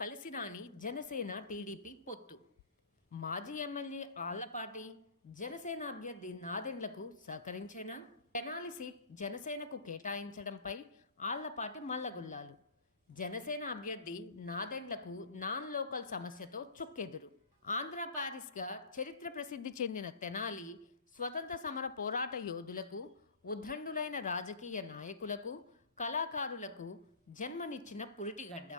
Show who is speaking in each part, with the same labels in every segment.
Speaker 1: కలిసి రాని జనసేన టీడీపీ పొత్తు. మాజీ ఎమ్మెల్యే ఆళ్ళపాటి జనసేన అభ్యర్థి నాదెండ్లకు సహకరించేనా? తెనాలి సీట్ జనసేనకు కేటాయించడంపై ఆళ్ళపాటి మల్లగుల్లాలు. జనసేన అభ్యర్థి నాదెండ్లకు నాన్ లోకల్ సమస్యతో చుక్కెదురు. ఆంధ్ర ప్యారిస్గా చరిత్ర ప్రసిద్ధి చెందిన తెనాలి స్వతంత్ర సమర పోరాట యోధులకు ఉద్దండులైన రాజకీయ నాయకులకు కళాకారులకు జన్మనిచ్చిన పురిటిగడ్డ.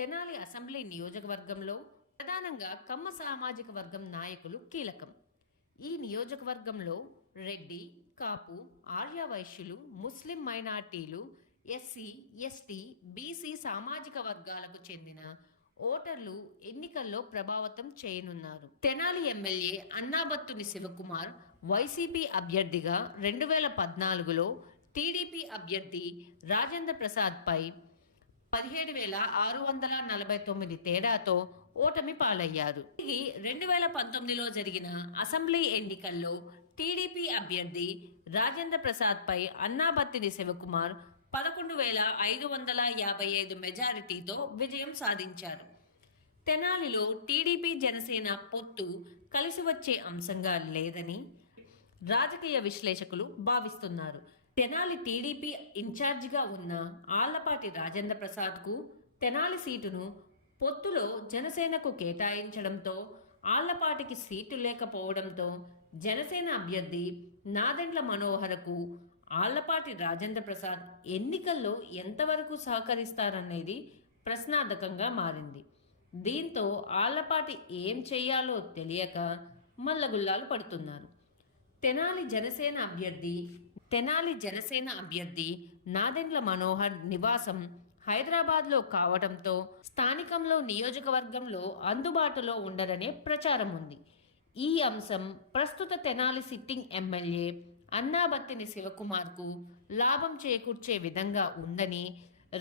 Speaker 1: తెనాలి అసెంబ్లీ నియోజకవర్గంలో ప్రధానంగా కమ్మ సామాజిక వర్గం నాయకులు కీలకం. ఈ నియోజకవర్గంలో రెడ్డి కాపు ఆర్య వైశ్యులు ముస్లిం మైనార్టీలు ఎస్సీ ఎస్టీ బీసీ సామాజిక వర్గాలకు చెందిన ఓటర్లు ఎన్నికల్లో ప్రభావితం చేయనున్నారు. తెనాలి ఎమ్మెల్యే అన్నాబత్తుని శివకుమార్ వైసీపీ అభ్యర్థిగా రెండు వేల పద్నాలుగులో టీడీపీ అభ్యర్థి రాజేంద్ర ప్రసాద్పై పదిహేడు వేల ఆరు వందల నలభై తొమ్మిది తేడాతో ఓటమి పాలయ్యారు. ఇది రెండు వేల పంతొమ్మిదిలో జరిగిన అసెంబ్లీ ఎన్నికల్లో టీడీపీ అభ్యర్థి రాజేంద్ర ప్రసాద్ పై అన్నాబత్తిని శివకుమార్ పదకొండు వేల ఐదు వందల యాభై ఐదు మెజారిటీతో విజయం సాధించారు. తెనాలిలో టీడీపీ జనసేన పొత్తు కలిసి వచ్చే అంశంగా లేదని రాజకీయ విశ్లేషకులు భావిస్తున్నారు. తెనాలి టీడీపీ ఇన్ఛార్జిగా ఉన్న ఆళ్ళపాటి రాజేంద్ర ప్రసాద్కు తెనాలి సీటును పొత్తులో జనసేనకు కేటాయించడంతో ఆళ్ళపాటికి సీటు లేకపోవడంతో జనసేన అభ్యర్థి నాదెండ్ల మనోహరకు ఆళ్ళపాటి రాజేంద్ర ప్రసాద్ ఎన్నికల్లో ఎంతవరకు సహకరిస్తారనేది ప్రశ్నార్థకంగా మారింది. దీంతో ఆళ్ళపాటి ఏం చేయాలో తెలియక మల్లగుల్లాలు పడుతున్నారు. తెనాలి జనసేన అభ్యర్థి తెనాలి జనసేన అభ్యర్థి నాదెండ్ల మనోహర్ నివాసం హైదరాబాద్లో కావడంతో స్థానికంలో నియోజకవర్గంలో అందుబాటులో ఉండరనే ప్రచారం ఉంది. ఈ అంశం ప్రస్తుత తెనాలి సిట్టింగ్ ఎమ్మెల్యే అన్నాబత్తిని శివకుమార్కు లాభం చేకూర్చే విధంగా ఉందని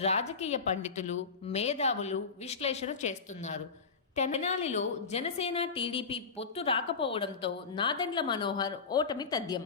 Speaker 1: రాజకీయ పండితులు మేధావులు విశ్లేషణ చేస్తున్నారు. తెనాలిలో జనసేన టీడీపీ పొత్తు రాకపోవడంతో నాదెండ్ల మనోహర్ ఓటమి తథ్యం